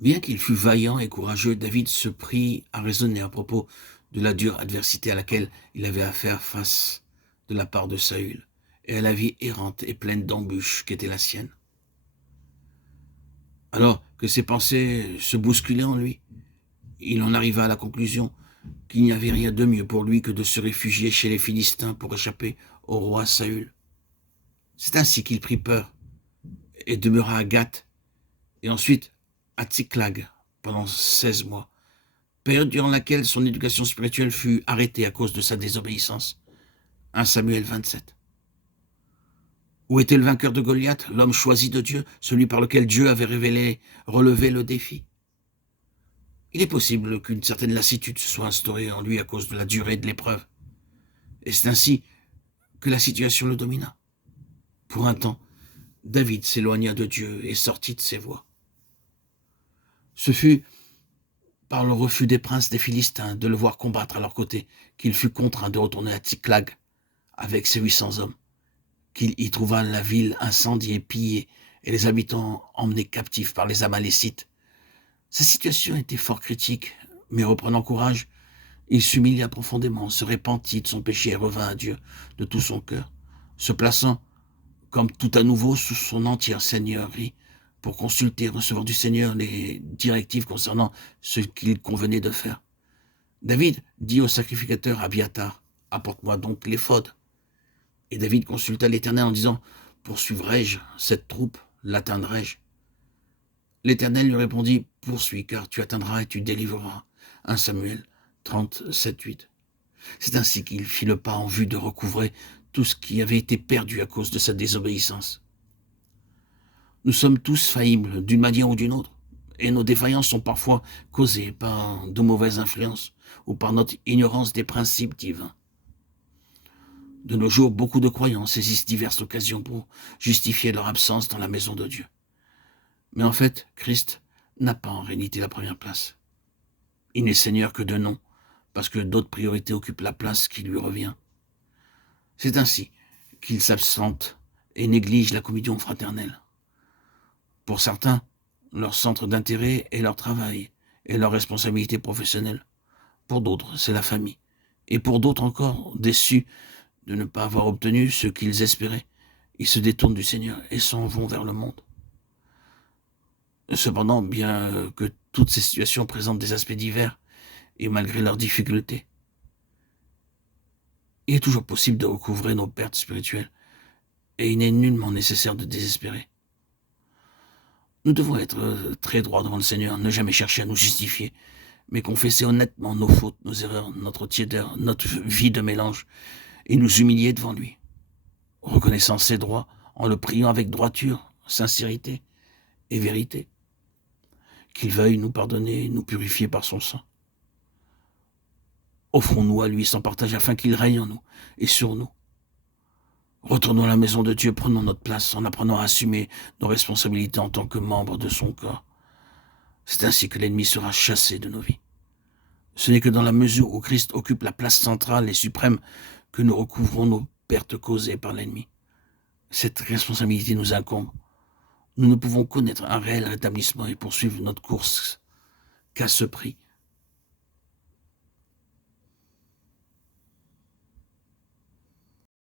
Bien qu'il fût vaillant et courageux, David se prit à raisonner à propos de la dure adversité à laquelle il avait à faire face de la part de Saül, et à la vie errante et pleine d'embûches qu'était la sienne. Alors que ses pensées se bousculaient en lui, il en arriva à la conclusion qu'il n'y avait rien de mieux pour lui que de se réfugier chez les Philistins pour échapper au roi Saül. C'est ainsi qu'il prit peur et demeura à Gath, et ensuite à Tsiklag pendant 16 mois, période durant laquelle son éducation spirituelle fut arrêtée à cause de sa désobéissance. 1 Samuel 27. Où était le vainqueur de Goliath, l'homme choisi de Dieu, celui par lequel Dieu avait relevé le défi? Il est possible qu'une certaine lassitude se soit instaurée en lui à cause de la durée de l'épreuve, et c'est ainsi que la situation le domina. Pour un temps, David s'éloigna de Dieu et sortit de ses voies. Ce fut par le refus des princes des Philistins de le voir combattre à leur côté qu'il fut contraint de retourner à Tsiklag avec ses 800 hommes, qu'il y trouva la ville incendiée, pillée, et les habitants emmenés captifs par les Amalécites. Sa situation était fort critique, mais reprenant courage, il s'humilia profondément, se repentit de son péché et revint à Dieu de tout son cœur, se plaçant comme tout à nouveau sous son entière seigneurie pour consulter et recevoir du Seigneur les directives concernant ce qu'il convenait de faire. David dit au sacrificateur Abiathar, « Apporte-moi donc l'éphod. » Et David consulta l'Éternel en disant, « Poursuivrai-je cette troupe? L'atteindrai-je » L'Éternel lui répondit, « Poursuis, car tu atteindras et tu délivreras. » 1 Samuel 37:8. C'est ainsi qu'il fit le pas en vue de recouvrer tout ce qui avait été perdu à cause de sa désobéissance. Nous sommes tous faillibles d'une manière ou d'une autre, et nos défaillances sont parfois causées par de mauvaises influences ou par notre ignorance des principes divins. De nos jours, beaucoup de croyants saisissent diverses occasions pour justifier leur absence dans la maison de Dieu. Mais en fait, Christ n'a pas en réalité la première place. Il n'est Seigneur que de nom, parce que d'autres priorités occupent la place qui lui revient. C'est ainsi qu'il s'absente et néglige la communion fraternelle. Pour certains, leur centre d'intérêt est leur travail et leur responsabilité professionnelle. Pour d'autres, c'est la famille. Et pour d'autres encore, déçus de ne pas avoir obtenu ce qu'ils espéraient, ils se détournent du Seigneur et s'en vont vers le monde. Cependant, bien que toutes ces situations présentent des aspects divers, et malgré leurs difficultés, il est toujours possible de recouvrer nos pertes spirituelles, et il n'est nullement nécessaire de désespérer. Nous devons être très droits devant le Seigneur, ne jamais chercher à nous justifier, mais confesser honnêtement nos fautes, nos erreurs, notre tiédeur, notre vie de mélange, et nous humilier devant lui, reconnaissant ses droits, en le priant avec droiture, sincérité et vérité, qu'il veuille nous pardonner et nous purifier par son sang. Offrons-nous à lui sans partage afin qu'il règne en nous et sur nous. Retournons à la maison de Dieu, prenons notre place en apprenant à assumer nos responsabilités en tant que membres de son corps. C'est ainsi que l'ennemi sera chassé de nos vies. Ce n'est que dans la mesure où Christ occupe la place centrale et suprême que nous recouvrons nos pertes causées par l'ennemi. Cette responsabilité nous incombe. Nous ne pouvons connaître un réel rétablissement et poursuivre notre course qu'à ce prix,